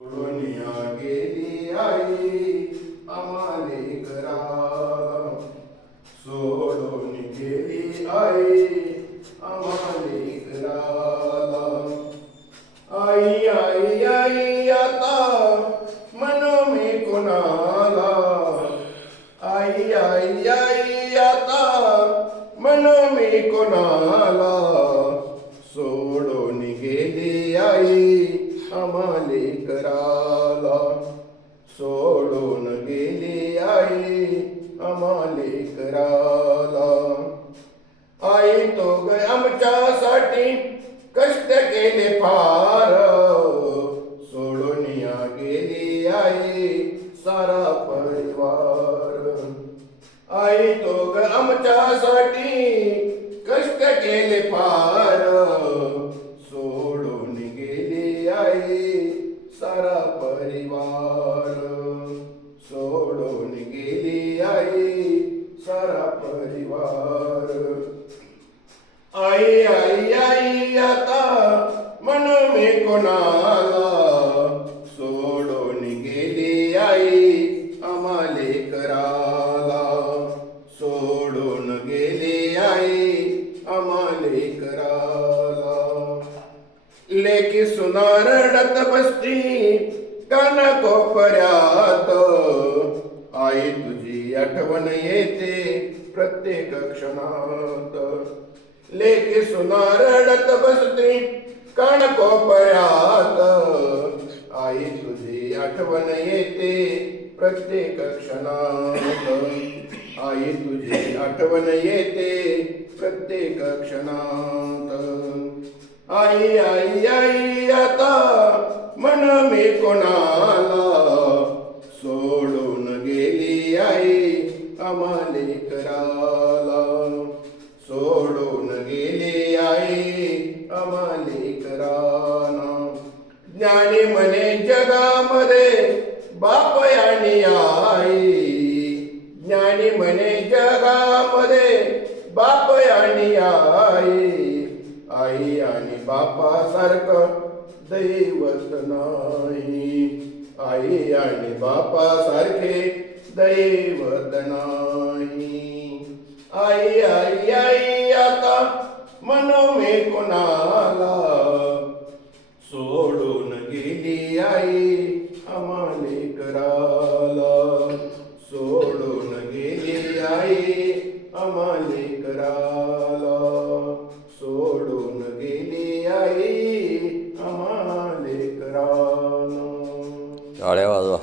सोडूनिया गेली आई आम्हाले घराला, सोडून गेली आई आम्हाले घराला. आई आई आई आता म्हणू मी कोणाला, आई आई आई आता म्हणू मी कोणाला. सोडून गेली आई आम्हाले कराला, सोडून गेली आई आम्हाले कराला. आई तो ग आमच्यासाठी कष्ट केले फार, सोडून या गेली आई सारा परिवार. आई तो ग आमच्यासाठी कष्ट केले फार, सोडून गेली आई सारा परिवार. सोडून गेली आई सारा परिवार. आई आई आई आता म्हणू मी कोणाला, सोडून गेली आई आम्हाले कराला, सोडून गेली आई आम्हाले कराला. लेकी सुना रडत बसती काना कोपऱ्यात, आई तुझी आठवण येते प्रत्येक क्षणात. लेकी सुना रडत बसती कान कोपऱ्यात, आई तुझी आठवण येते प्रत्येक क्षणात. आई तुझी आठवण येते प्रत्येक क्षणात. आई आई आई आता म्हण मी कोणाला, सोडून गेली आई आम्हाले कराला, सोडून गेली आई आम्हाले कराना. ज्ञानी म्हणे जगामध्ये बाप आणि आई, ज्ञानी म्हणे जगामध्ये बाप आणि आई. आई आणि बापासारखं दैवत नाही, आई आणि बापासारखे दैवत नाही. आई आई आई आता म्हणू मी कोणाला, सोडून गेली आई आम्हाले कराला, सोडून गेली आई आम्हाले कराला, सोडून गेली आई आम्हाले कराला. टाळ्या वाजवा.